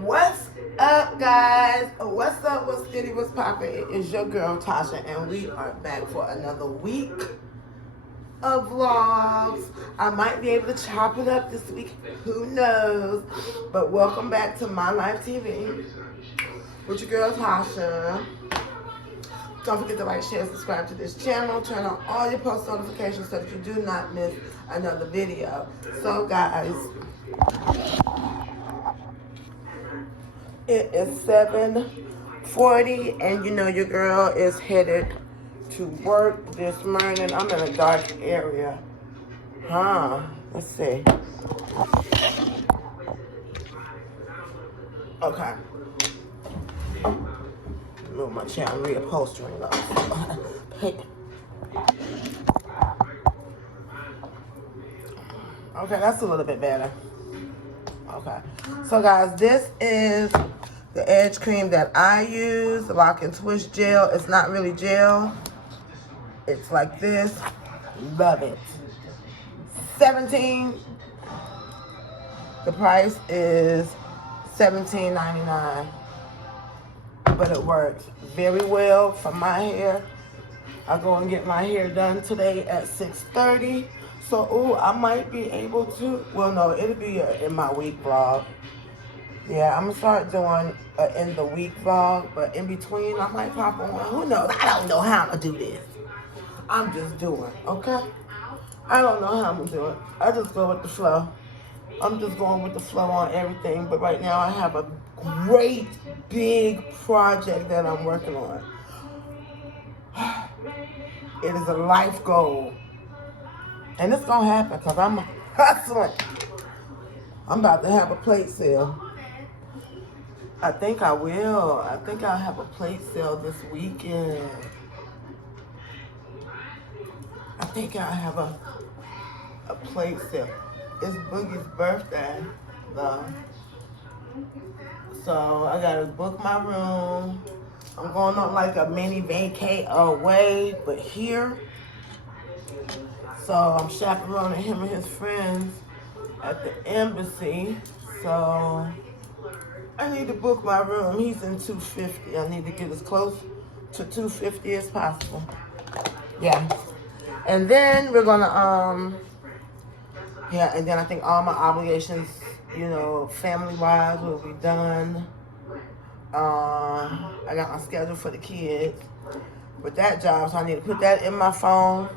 What's up, guys? What's up? What's steady? What's poppin'? It is your girl Tasha, and we are back for another week of vlogs. I might be able to chop it up this week. Who knows? But welcome back to My Life TV with your girl Tasha. Don't forget to like, share, subscribe to this channel. Turn on all your post notifications so that you do not miss another video. So, guys, it is 7:40, and you know your girl is headed to work this morning. I'm in a dark area. Let's see. Okay. Move my chair. I'm reupholstering those. Okay, that's a little bit better. Okay. So, guys, this is the edge cream that I use, the Lock and Twist gel. It's not really gel. It's like this. Love it. $17. The price is $17.99. But it works very well for my hair. I go and get my hair done today at 6:30. So, I might be able to, well, no, it'll be in my week vlog. Yeah, I'm going to start doing in the week vlog, but in between, I might pop on one. Who knows? I don't know how I'm going to do this. I'm just doing, okay? I don't know how I'm going to do it. I just go with the flow. I'm just going with the flow on everything, but right now I have a great big project that I'm working on. It is a life goal. And it's going to happen because I'm hustling. I'm about to have a plate sale. I think I will. I think I'll have a plate sale this weekend. I think I'll have a plate sale. It's Boogie's birthday, though. So I got to book my room. I'm going on like a mini vacay away, but here. So I'm chaperoning him and his friends at the embassy. So I need to book my room. He's in 250. I need to get as close to 250 as possible. Yeah. And then we're gonna and then I think all my obligations, you know, family-wise will be done. I got my schedule for the kids with that job, so I need to put that in my phone.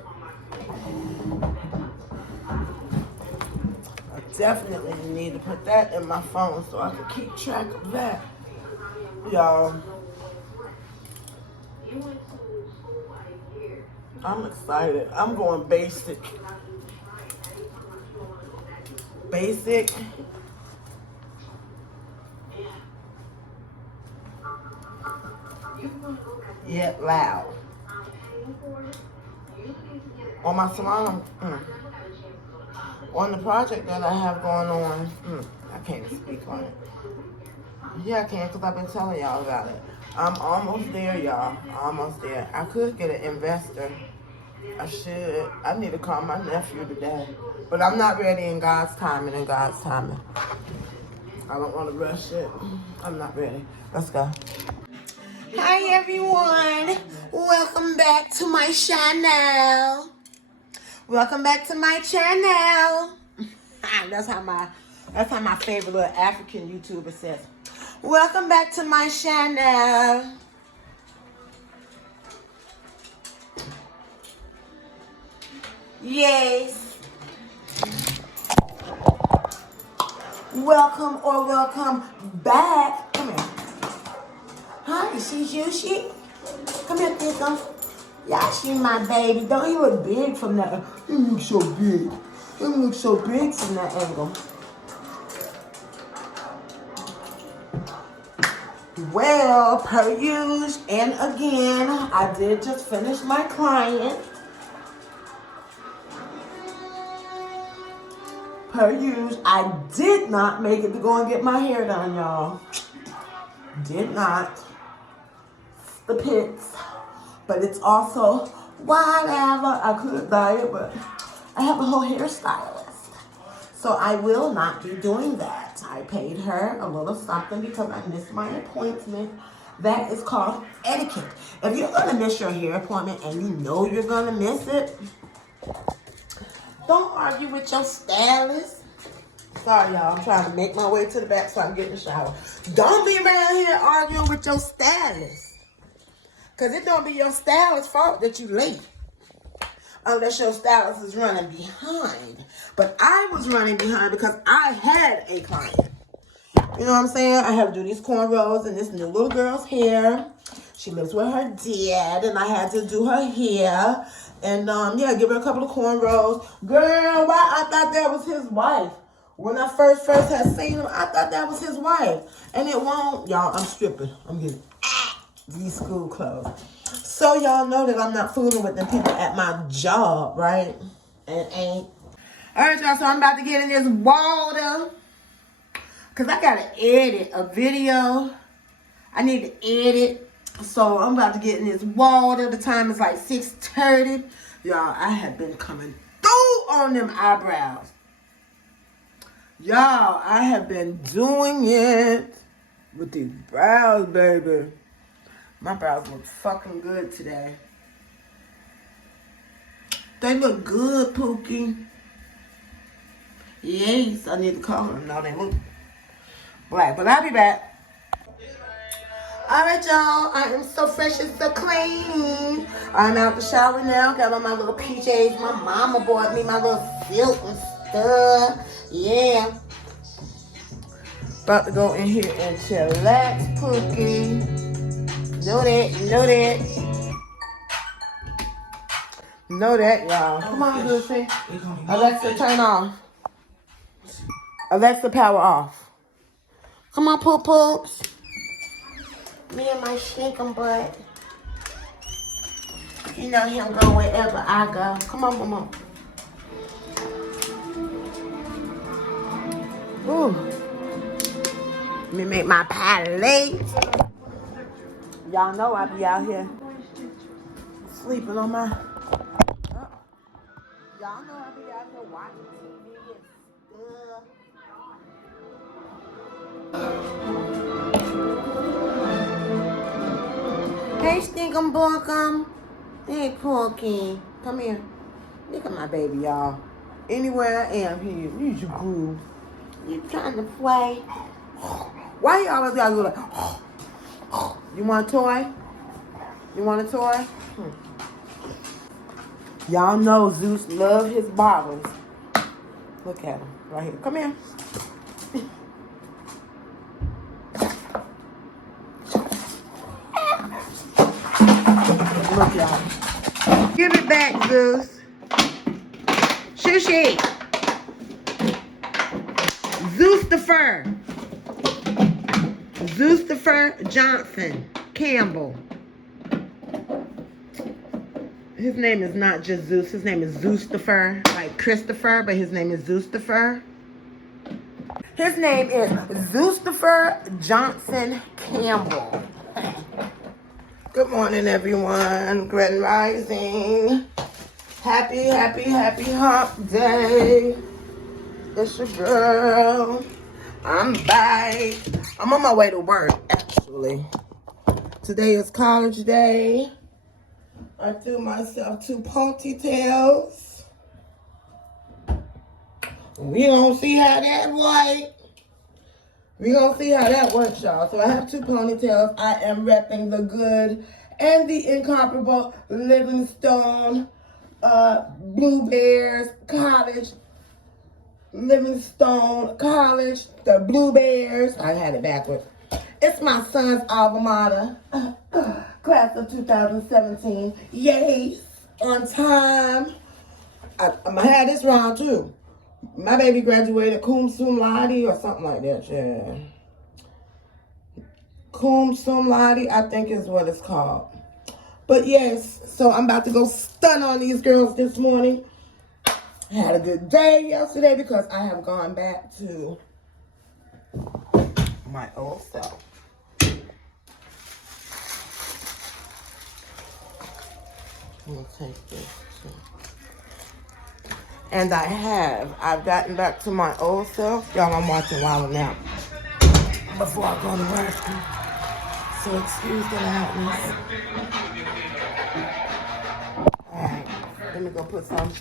I definitely need to put that in my phone so I can keep track of that. Y'all, I'm excited. I'm going basic. Basic. Yet loud. On my salon, on the project that I have going on, I can't speak on it. Yeah, I can, because I've been telling y'all about it. I'm almost there, y'all. Almost there. I could get an investor. I should. I need to call my nephew today. But I'm not ready in God's timing. I don't want to rush it. I'm not ready. Let's go. Hi, everyone. Welcome back to my channel. Welcome back to my channel. That's how my favorite little African YouTuber says. Welcome back to my channel. Yes. Welcome or welcome back. Come here. Hi, is she Juicy? Come here, Pickle. Yeah, she my baby. Don't you look big from that? You look so big. You look so big from that angle. Well, per usual, and again, I did just finish my client. Per usual, I did not make it to go and get my hair done, y'all. Did not. The pits. But it's also whatever. I could dye it, but I have a whole hairstylist. So I will not be doing that. I paid her a little something because I missed my appointment. That is called etiquette. If you're gonna miss your hair appointment and you know you're gonna miss it, don't argue with your stylist. Sorry, y'all. I'm trying to make my way to the back so I can get in the shower. Don't be around here arguing with your stylist. Because it don't be your stylist's fault that you late. Unless your stylist is running behind. But I was running behind because I had a client. You know what I'm saying? I have to do these cornrows and this new little girl's hair. She lives with her dad, and I had to do her hair. And, yeah, give her a couple of cornrows. Girl, why? I thought that was his wife. When I first had seen him, I thought that was his wife. And it won't. Y'all, I'm stripping. I'm getting these school clothes. So y'all know that I'm not fooling with the people at my job, right? And ain't. All right, y'all, so I'm about to get in this water. Because I got to edit a video. I need to edit. So I'm about to get in this water. The time is like 6:30. Y'all, I have been coming through on them eyebrows. Y'all, I have been doing it with these brows, baby. My brows look fucking good today. They look good, Pookie. Yes, I need to call her. No, they look black, but I'll be back. All right, y'all. I am so fresh and so clean. I'm out the shower now. Got on my little PJs. My mama bought me my little silk and stuff. Yeah. About to go in here and chillax, Pookie. Know that. Know that, y'all. Come on, Lucy. Alexa, turn off. Alexa, power off. Come on, Poops. Me and my stinking butt. You know him go wherever I go. Come on. Ooh. Let me make my palette. Y'all know I be out here sleeping on my... Y'all know I be out here watching TV and stuff. Hey, Stinkum Bookum. Hey, Porky. Come here. Look at my baby, y'all. Anywhere I am, here. Here's your groove. You trying to play? Why you always gotta go like... You want a toy? You want a toy? Y'all know Zeus loves his bottles. Look at him right here. Come here. Look, y'all. Give it back, Zeus. Shushi. Zeus the Fur. Zeus the Fur Johnson Campbell. His name is not just Zeus. His name is Zeus the Fur, like Christopher, but his name is Zeus the Fur. His name is Zeus the Fur Johnson Campbell. Good morning, everyone. Grand Rising. Happy hump day. It's your girl. I'm back. I'm on my way to work, actually. Today is college day. I threw myself 2 ponytails. We gonna see how that works. Y'all. So I have 2 ponytails. I am repping the good and the incomparable Livingstone Blue Bears College. Livingstone College, the Blue Bears. I had it backwards. It's my son's alma mater. Class of 2017. Yes, on time. I'm gonna have this wrong too. My baby graduated cum laude or something like that, yeah. Cum laude, I think is what it's called. But yes, so I'm about to go stun on these girls this morning. I had a good day yesterday because I have gone back to my old self. I'm gonna take this too. And I've gotten back to my old self. Y'all, I'm watching Wild now before I go to work. So excuse the loudness. Alright, let me go put some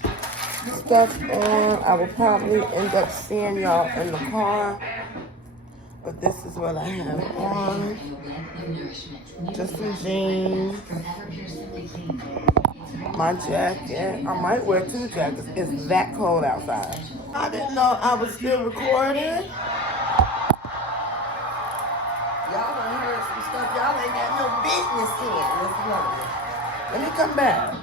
stuff on. I will probably end up seeing y'all in the car. But this is what I have on. Just some jeans. My jacket. I might wear 2 jackets. It's that cold outside. I didn't know I was still recording. Y'all done heard some stuff y'all ain't got no business in. Let me come back.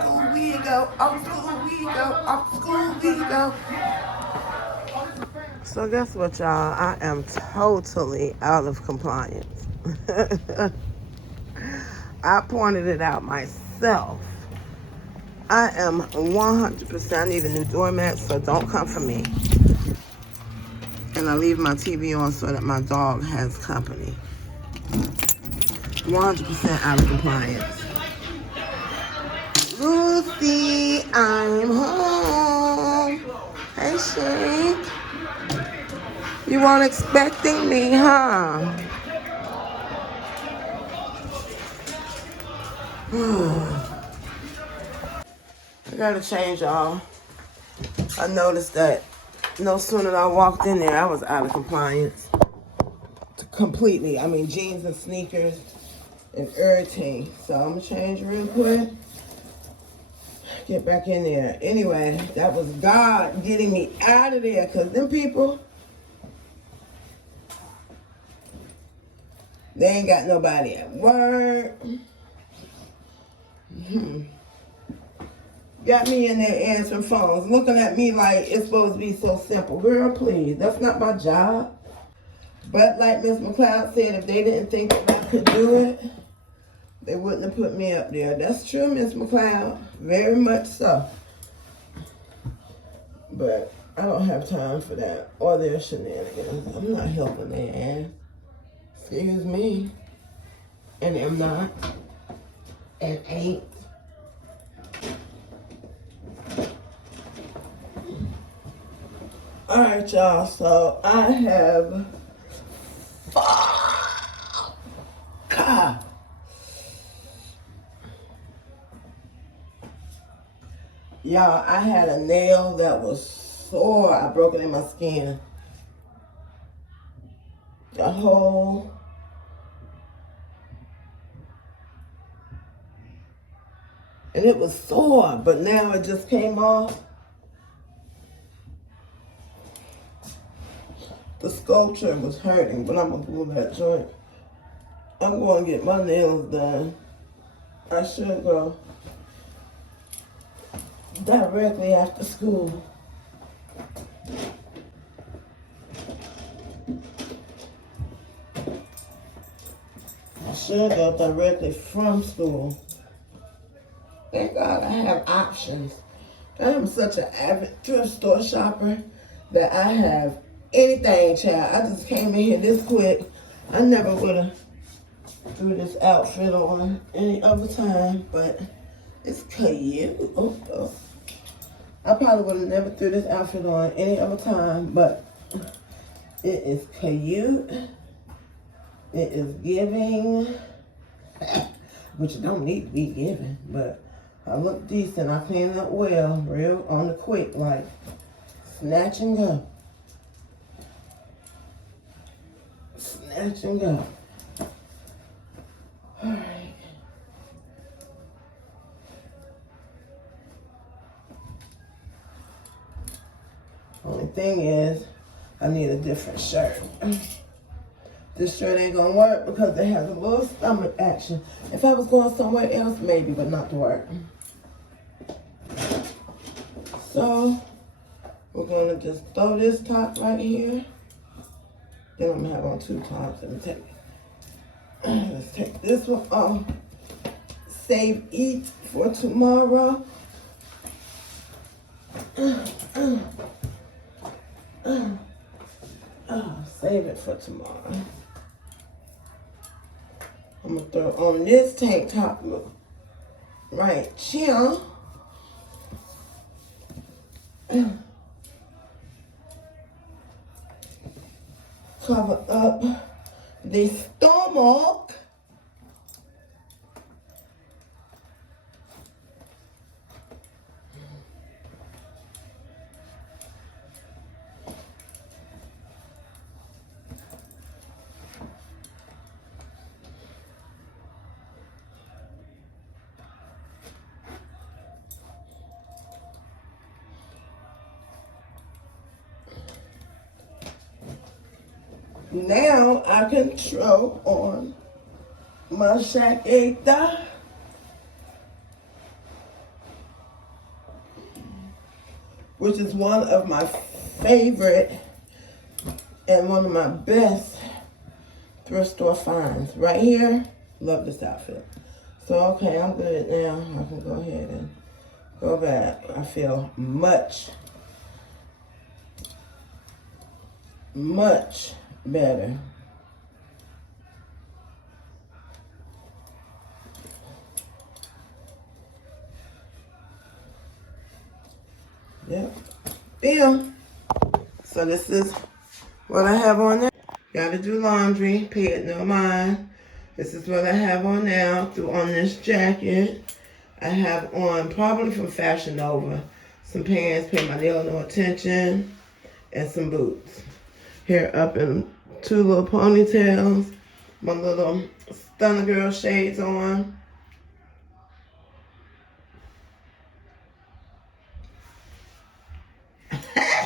School we go. Off school we go. Off school we go. So guess what, y'all? I am totally out of compliance. I pointed it out myself. I am 100%. I need a new doormat, so don't come for me. And I leave my TV on so that my dog has company. 100% out of compliance. Lucy, I'm home. Hey, Sherry. You weren't expecting me, huh? I gotta change, y'all. I noticed that no sooner than I walked in there, I was out of compliance. Completely. I mean, jeans and sneakers and everything. So I'm gonna change real quick. Get back in there. Anyway, that was God getting me out of there, because them people, they ain't got nobody at work. Got me in there answering phones, looking at me like it's supposed to be so simple. Girl, please, that's not my job. But like Miss McLeod said, if they didn't think that I could do it, they wouldn't have put me up there. That's true, Miss McLeod. Very much so. But I don't have time for that or their shenanigans. I'm not helping their ass. Excuse me. And am not. And ain't. Alright, y'all. So I have... God. Y'all, I had a nail that was sore. I broke it in my skin. The whole... And it was sore, but now it just came off. The sculpture was hurting, but I'm gonna pull that joint. I'm going to get my nails done. I should go directly after school. I should go directly from school. Thank God I have options. I am such an avid thrift store shopper that I have anything, child. I just came in here this quick. I never would have threw this outfit on any other time, but it's cute. Oh. I probably would have never threw this outfit on any other time, but it is cute. It is giving, which you don't need to be giving, but I look decent. I clean up well, real on the quick, like snatch and go. Snatch and go. All right. Only thing is, I need a different shirt. This shirt ain't gonna work because it has a little stomach action. If I was going somewhere else, maybe, but not to work. So, we're gonna just throw this top right here. Then I'm gonna have on 2 tops. Let's take this one off. Save each for tomorrow. Save it for tomorrow. I'm gonna throw on this tank top. Look. right here. Cover up the stomach. Now I control on my shakeita, which is one of my favorite and one of my best thrift store finds. Right here, love this outfit. So, okay, I'm good now. I can go ahead and go back. I feel much better. Yep. Bam. So this is what I have on there. Gotta do laundry. Pay it no mind. This is what I have on now. On this jacket, I have on, probably from Fashion Nova, some pants, pay my nail no attention, and some boots. Hair up in two little ponytails. My little Stunner Girl shades on.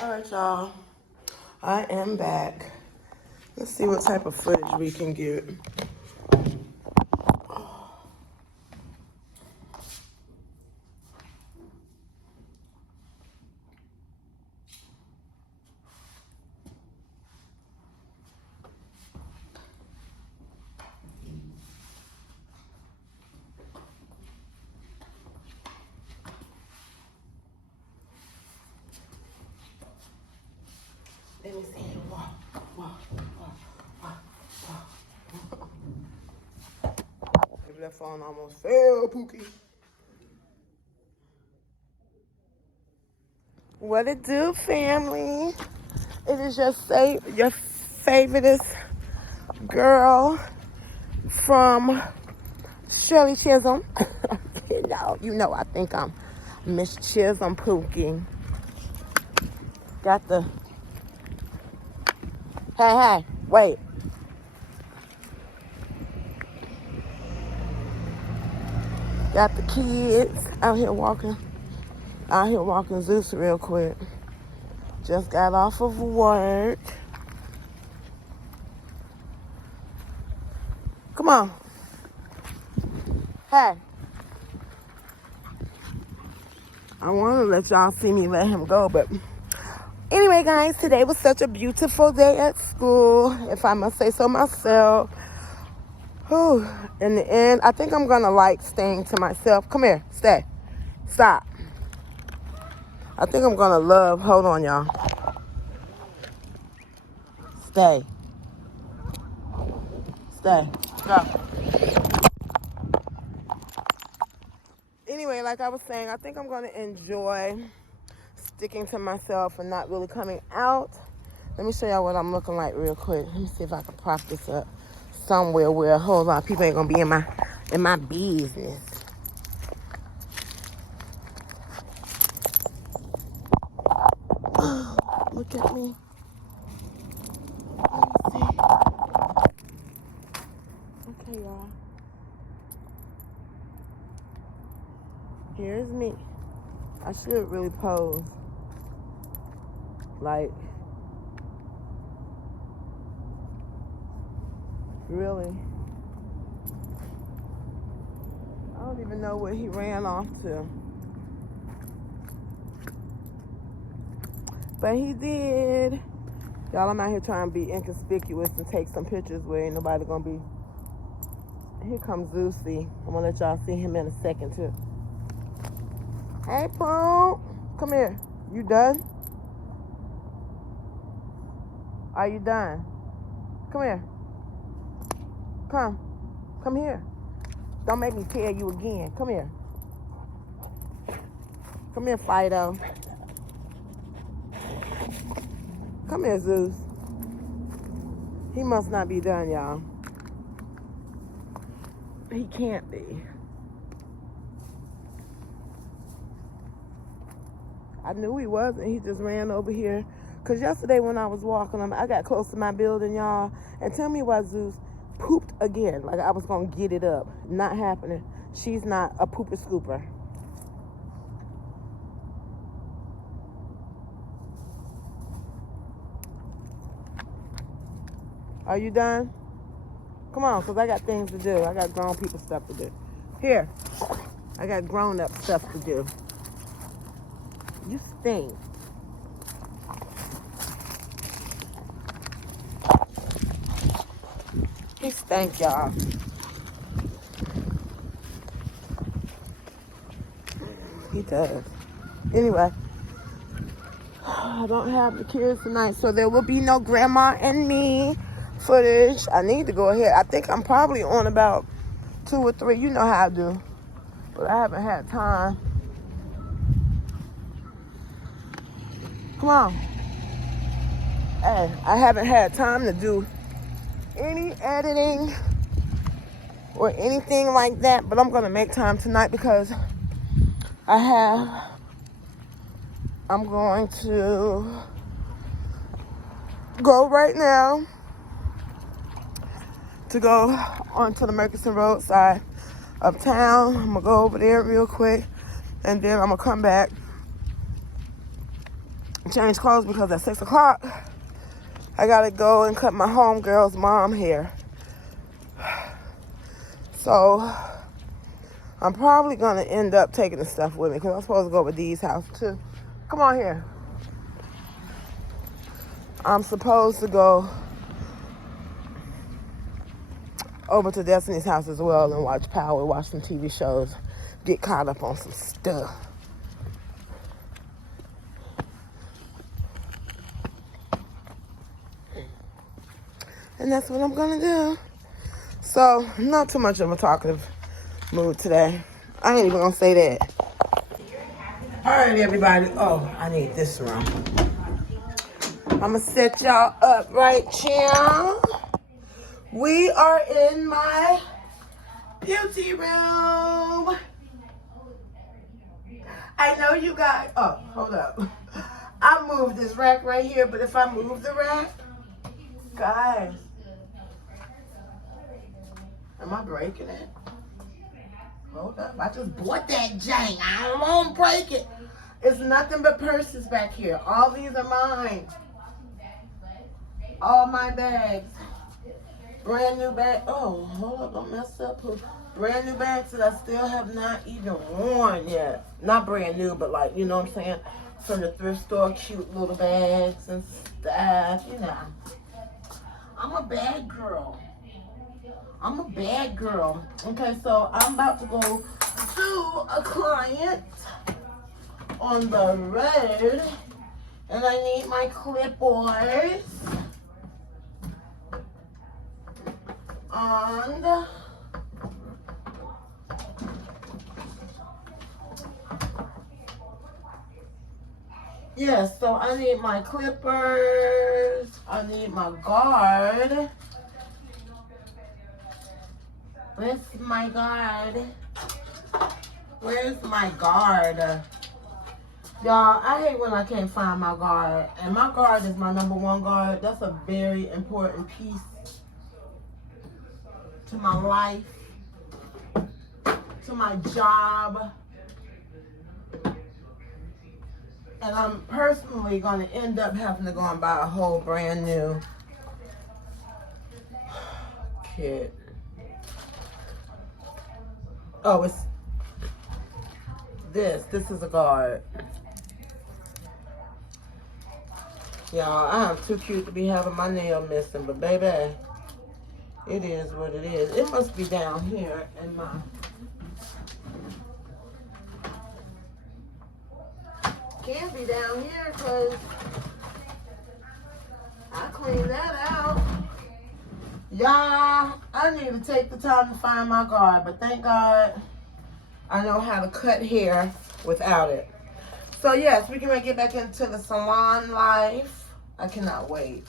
Alright, y'all. I am back. Let's see what type of footage we can get. Let me see you walk. Maybe that phone almost fell, Pookie. What it do, family? It is your favorite girl from Shirley Chisholm. you know, I think I'm Miss Chisholm Pookie. Got the... Hey, wait. Got the kids out here walking Zeus real quick. Just got off of work. Come on. Hey. I want to let y'all see me let him go, but anyway, guys, today was such a beautiful day at school, if I must say so myself. Whew. In the end, I think I'm going to like staying to myself. Come here. Stay. Stop. I think I'm going to love. Hold on, y'all. Stay. Stay. Go. Anyway, like I was saying, I think I'm going to enjoy sticking to myself and not really coming out. Let me show y'all what I'm looking like real quick. Let me see if I can prop this up somewhere where a whole lot of people ain't gonna be in my business. Look at me. Let me see. Okay, y'all. Here's me. I should really pose like really. I don't even know where he ran off to. But he did. Y'all, I'm out here trying to be inconspicuous and take some pictures where ain't nobody gonna be. Here comes Zeusy. I'm gonna let y'all see him in a second too. Hey, Pooh. Come here. You done? Are you done? Come here. Come here. Don't make me tell you again. Come here. Come here, Fido. Come here, Zeus. He must not be done, y'all. He can't be. I knew he wasn't. He just ran over here. Because yesterday when I was walking him, I got close to my building, y'all. And tell me why Zeus pooped again. Like I was going to get it up. Not happening. She's not a pooper scooper. Are you done? Come on, because I got things to do. I got grown people stuff to do. Here. I got grown-up stuff to do. You stink. He stank, y'all. He does. Anyway. I don't have the kids tonight, so there will be no grandma and me footage. I need to go ahead. I think I'm probably on about 2 or 3. You know how I do. But I haven't had time. Come on. Hey, I haven't had time to do any editing or anything like that, but I'm going to make time tonight because I'm going to go right now to go onto the Murchison Road side of town. I'm going to go over there real quick, and then I'm going to come back, change clothes, because at 6 o'clock, I got to go and cut my homegirl's mom hair. So I'm probably going to end up taking the stuff with me because I'm supposed to go over Dee's house too. Come on here. I'm supposed to go over to Destiny's house as well and watch Power, watch some TV shows, get caught up on some stuff. And that's what I'm going to do. So, not too much of a talkative mood today. I ain't even going to say that. All right, everybody. Oh, I need this room. I'm going to set y'all up right here. We are in my beauty room. I know you guys... Oh, hold up. I moved this rack right here, but if I move the rack... Guys... Am I breaking it? Hold up. I just bought that jank. I don't want to break it. It's nothing but purses back here. All these are mine. All my bags. Brand new bag. Oh, hold up. Don't mess up. Brand new bags that I still have not even worn yet. Not brand new, but like, you know what I'm saying? From the thrift store. Cute little bags and stuff. You know. I'm a bad girl. I'm a bad girl. Okay, so I'm about to go to a client on the road. And I need my clipboards. And yes, so I need my clippers. I need my guard. Where's my guard? Where's my guard? Y'all, I hate when I can't find my guard. And my guard is my #1 guard. That's a very important piece to my life, to my job. And I'm personally going to end up having to go and buy a whole brand new kit. Oh, it's this. This is a guard. Y'all, I am too cute to be having my nail missing, but baby, it is what it is. It must be down here in my... Can't be down here because I cleaned that out. Y'all, I need to take the time to find my guard, but thank God I know how to cut hair without it. So yes, we can get back into the salon life. I cannot wait.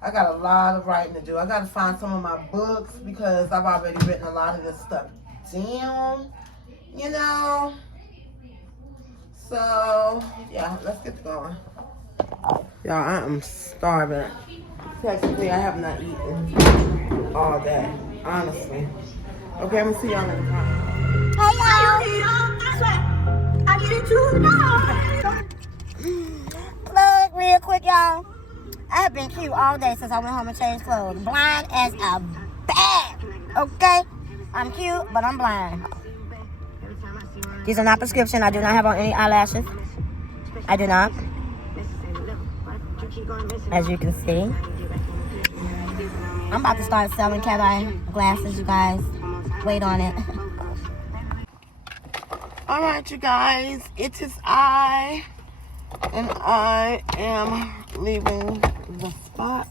I got a lot of writing to do. I got to find some of my books because I've already written a lot of this stuff down, you know. So yeah, let's get going. Y'all, I am starving. Technically, I have not eaten all day, honestly. Okay, I'm gonna see y'all in the car. Hey y'all, I get it too. Plug real quick, y'all. I have been cute all day since I went home and changed clothes. Blind as a bat. Okay? I'm cute, but I'm blind. These are not prescription. I do not have on any eyelashes. I do not. As you can see. I'm about to start selling cat eye glasses, you guys. Wait on it. Alright, you guys. It is I. And I am leaving the spot.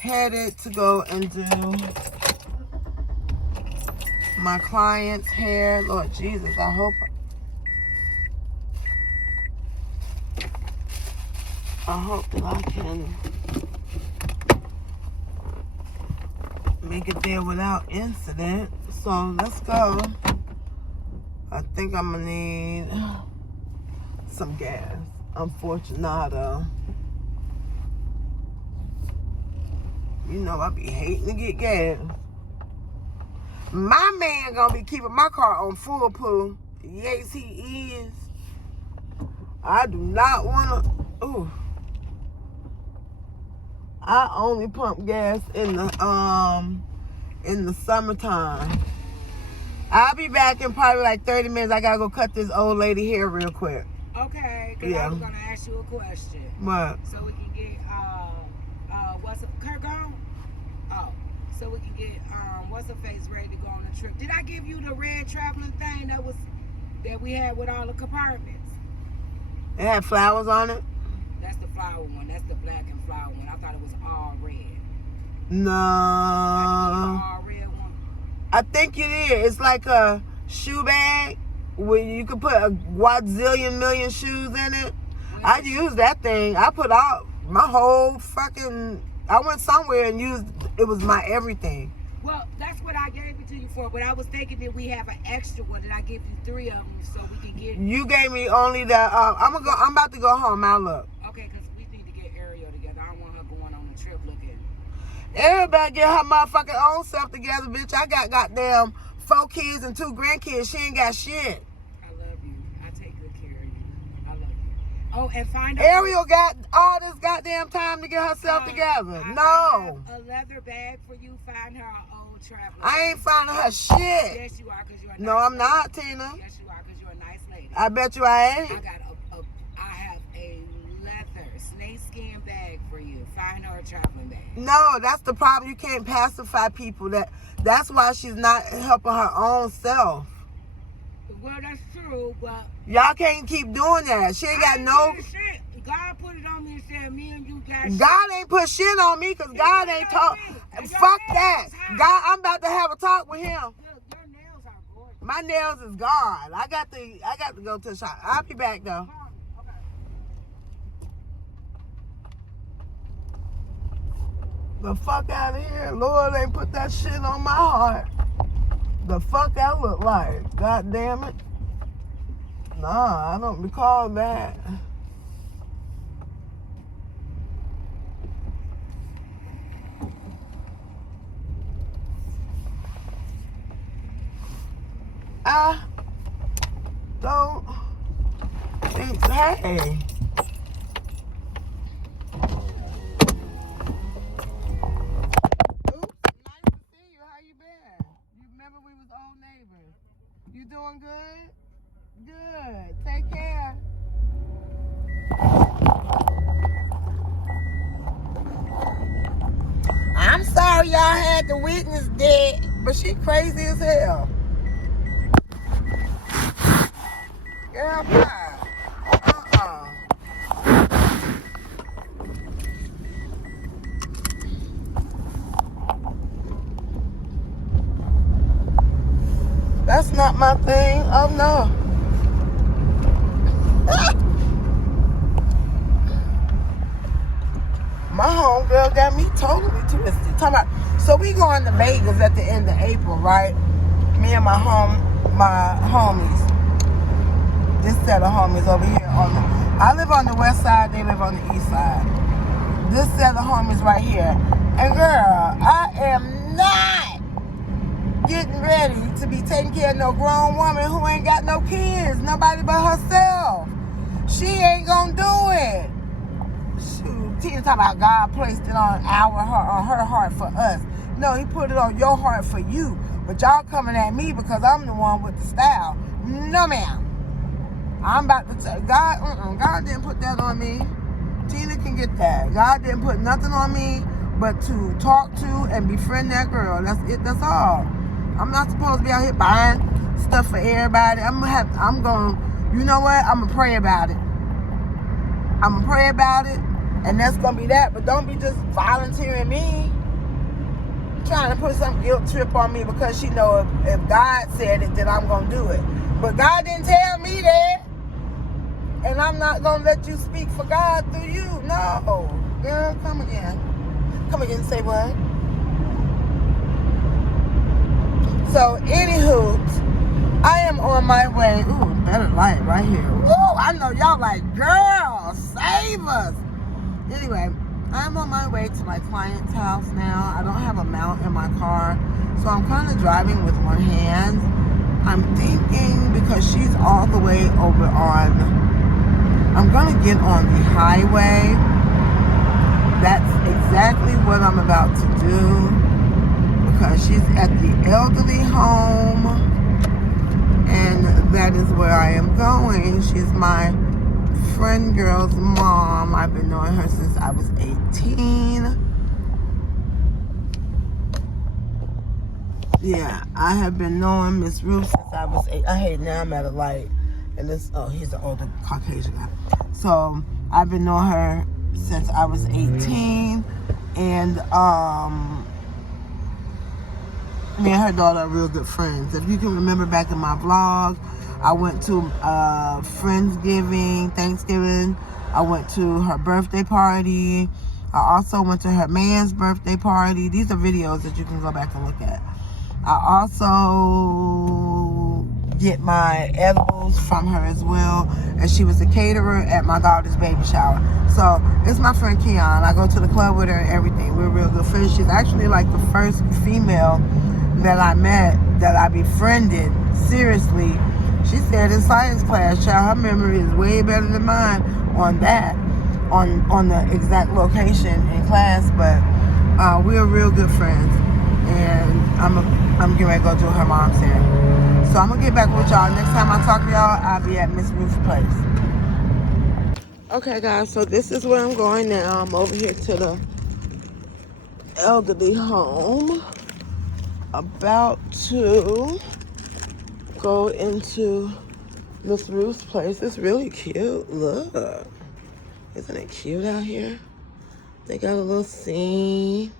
Headed to go and do my client's hair. Lord Jesus, I hope that I can make it there without incident. So let's go. I think I'm gonna need some gas. Unfortunado. You know I be hating to get gas. My man gonna be keeping my car on full poo. Yes, he is. I do not wanna. Ooh. I only pump gas in the summertime. I'll be back in probably like 30 minutes. I gotta go cut this old lady hair real quick. Okay, because I was gonna ask you a question. What? So we can get what's up, Kurt gone? Oh, so we can get what's her face ready to go on the trip. Did I give you the red traveling thing that we had with all the compartments? It had flowers on it? That's the flower one. That's the black and flower one. I thought it was all red. No. All red one. I think it is. It's like a shoe bag where you can put a quadrillion million shoes in it. I used that thing. I put out my whole fucking. I went somewhere and used. It was my everything. Well, that's what I gave it to you for. But I was thinking that we have an extra one. Did I give you 3 of them so we can get? You gave me only the. I'm about to go home. Now look. Okay, because we need to get Ariel together. I don't want her going on the trip looking. Everybody get her motherfucking own self together, bitch. I got goddamn 4 kids and 2 grandkids. She ain't got shit. I love you. I take good care of you. I love you. Oh, and find out. Ariel got all this goddamn time to get herself together. I have a leather bag for you. Find her an old traveler. I ain't finding her shit. Yes, you are, because you're a nice No, I'm lady. not, Tina. Yes, you are, because you're a nice lady. I bet you I ain't. I have a leather snakeskin bag for you. Find her a traveling bag. No, that's the problem. You can't pacify people. That's why she's not helping her own self. Well, that's true, but Y'all can't keep doing that. She ain't got no. Shit. God put it on me and said, me and you got shit. God ain't put shit on me because God ain't talk. Fuck that. God, I'm about to have a talk with him. Look, your nails are gorgeous. My nails is gone. I got to go to the shop. I'll be back though. Okay. The fuck out of here. Lord ain't put that shit on my heart. The fuck I look like. God damn it. Nah, I don't recall that. I don't think, hey. You doing good? Good. Take care. I'm sorry y'all had the witness dead, but she crazy as hell. Girl, bye. That's not my thing. Oh no. my homegirl got me totally twisted. Talking about, so we going to Vegas at the end of April, right? Me and my homies. This set of homies over here I live on the west side, they live on the east side. This set of homies right here. And girl, I am not getting ready to be taking care of no grown woman who ain't got no kids, nobody but herself. She ain't gonna do it. Shoot, Tina talking about God placed it on her heart for us. No, he put it on your heart for you. But y'all coming at me because I'm the one with the style. No, ma'am. I'm about to tell God didn't put that on me. Tina can get that. God didn't put nothing on me but to talk to and befriend that girl. That's it. That's all. I'm not supposed to be out here buying stuff for everybody. I'm going, you know what? I'm going to pray about it. I'm going to pray about it. And that's going to be that. But don't be just volunteering me. Trying to put some guilt trip on me because she know if God said it, then I'm going to do it. But God didn't tell me that. And I'm not going to let you speak for God through you. No. Girl, come again. Come again and say what? So, anywho, I am on my way. Ooh, better light right here. Ooh, I know y'all like, girl, save us. Anyway, I'm on my way to my client's house now. I don't have a mount in my car. So, I'm kind of driving with one hand. I'm thinking because she's all the way over on... I'm going to get on the highway. That's exactly what I'm about to do because she's at the elderly home and that is where I am going. She's my friend girl's mom. I've been knowing her since I was 18. Yeah, I have been knowing Miss Ruth since I was 8. I hate now I'm at a light. And this, he's an older Caucasian guy. So, I've been knowing her since I was 18. And, me and her daughter are real good friends. If you can remember back in my vlog, I went to Friendsgiving, Thanksgiving. I went to her birthday party. I also went to her man's birthday party. These are videos that you can go back and look at. I also get my edibles from her as well, and she was a caterer at my daughter's baby shower. So it's my friend Keon. I go to the club with her and everything. We're real good friends. She's actually like the first female that I met that I befriended seriously. She said in science class, child, her memory is way better than mine on that, on the exact location in class. But we're real good friends, and I'm getting ready to go to her mom's hair. So I'm going to get back with y'all. Next time I talk to y'all, I'll be at Miss Ruth's place. Okay, guys, so this is where I'm going now. I'm over here to the elderly home. About to go into Miss Ruth's place. It's really cute. Look. Isn't it cute out here? They got a little scene.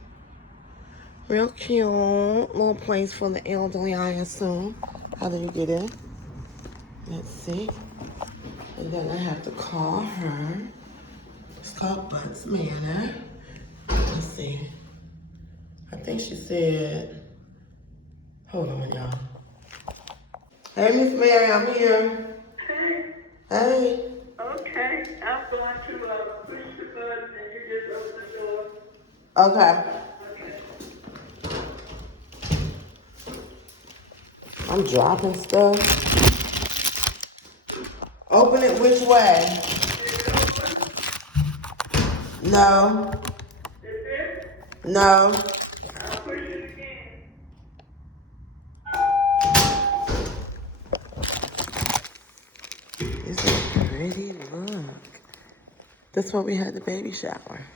Real cute. Little place for the elderly, I assume. How do you get in? Let's see. And then I have to call her. It's called Butts Manor. Let's see. I think she said, hold on, y'all. Hey, Miss Mary, I'm here. Hey. Hey. Okay. I'm going to push the button and you just open the door. Okay. Okay. I'm dropping stuff. Open it which way? No. Is it? No. I'll push it again. Isn't it pretty? Look. That's where we had the baby shower.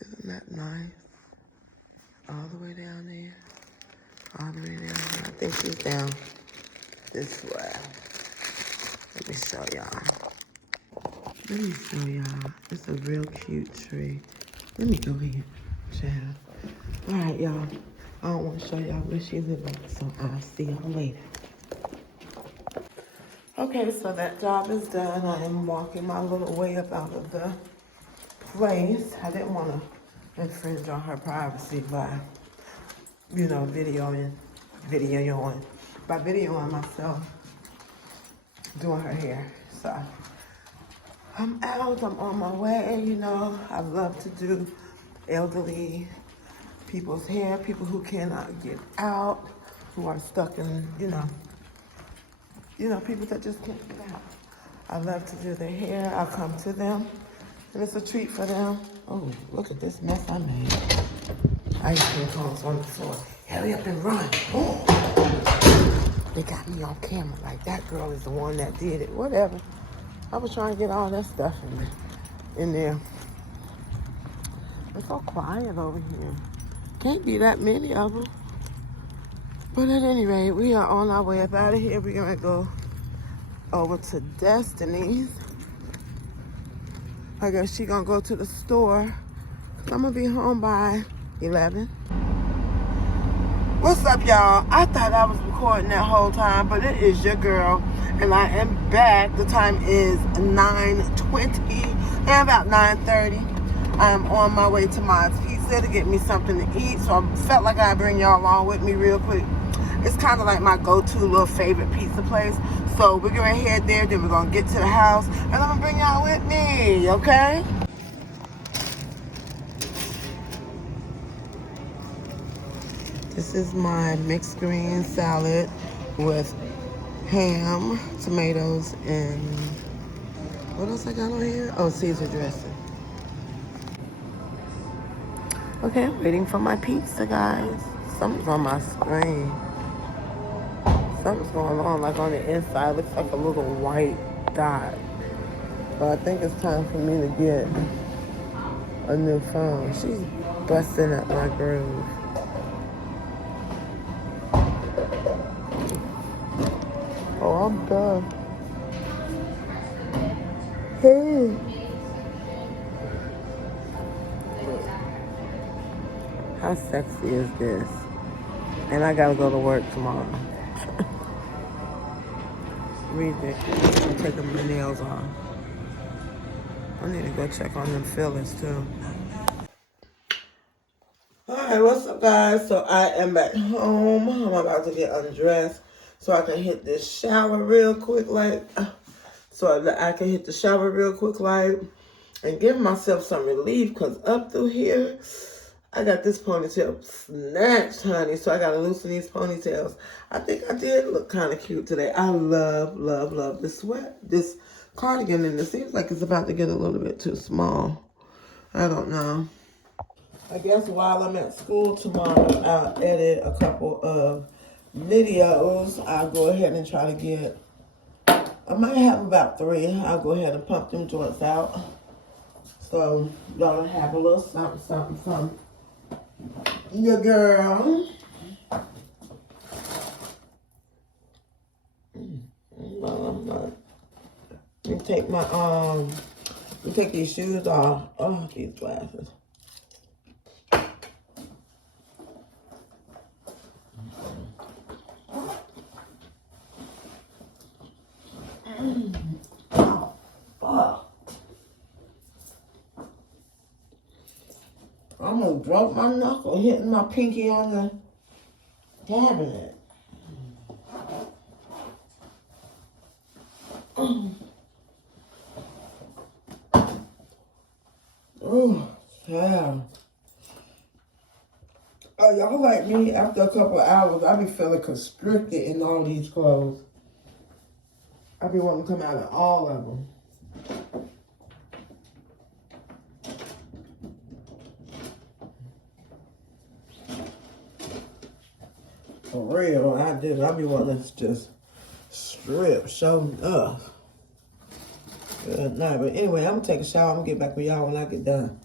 Isn't that nice? All the way down there. All the way down there. I think she's down this way. Let me show y'all. It's a real cute tree. Let me go here, child. All right, y'all. I don't want to show y'all where she's at, so I'll see y'all later. Okay, so that job is done. I am walking my little way up out of the place. I didn't want to infringe on her privacy by, videoing myself doing her hair. So I'm out, I'm on my way, I love to do elderly people's hair, people who cannot get out, who are stuck in, people that just can't get out. I love to do their hair. I'll come to them, and it's a treat for them. Oh, look at this mess I made. Ice cream cones on the floor. Hurry up and run. Oh. They got me on camera like that girl is the one that did it. Whatever. I was trying to get all that stuff in there. It's so quiet over here. Can't be that many of them. But at any rate, we are on our way up out of here. We're going to go over to Destiny's. I guess she's going to go to the store. I'm going to be home by 11. What's up, y'all? I thought I was recording that whole time, but it is your girl, and I am back. The time is 9:20 and about 9:30. I'm on my way to Mod's Pizza to get me something to eat, so I felt like I'd bring y'all along with me real quick. It's kind of like my go-to little favorite pizza place. So we're going to head there, then we're going to get to the house, and I'm going to bring y'all with me, okay? This is my mixed green salad with ham, tomatoes, and what else I got on here? Oh, Caesar dressing. Okay, I'm waiting for my pizza, guys. Something's on my screen. Something's going on, like on the inside. Looks like a little white dot. But I think it's time for me to get a new phone. She's busting at my groove. Oh, I'm done. Hey. How sexy is this? And I gotta go to work tomorrow. Ridiculous. I'm taking my nails off. I need to go check on them fillers too. Alright, what's up, guys? So I am back home. I'm about to get undressed so I can hit this shower real quick, so that I can hit the shower real quick, and give myself some relief, because up through here, I got this ponytail snatched, honey, so I got to loosen these ponytails. I think I did look kind of cute today. I love, love, love this cardigan, and it seems like it's about to get a little bit too small. I don't know. I guess while I'm at school tomorrow, I'll edit a couple of videos. I'll go ahead and try to get, I might have about 3. I'll go ahead and pump them joints out. So y'all have a little something, something, something. Your girl. Let me take my, let me take these shoes off. Oh, these glasses. Oh, fuck. I almost broke my knuckle hitting my pinky on the cabinet. Oh, yeah. Oh, y'all like me, after a couple of hours, I be feeling constricted in all these clothes. I be wanting to come out of all of them. For real, I do. I be wanting to just strip, show enough. Good night. But anyway, I'm going to take a shower. I'm going to get back with y'all when I get done.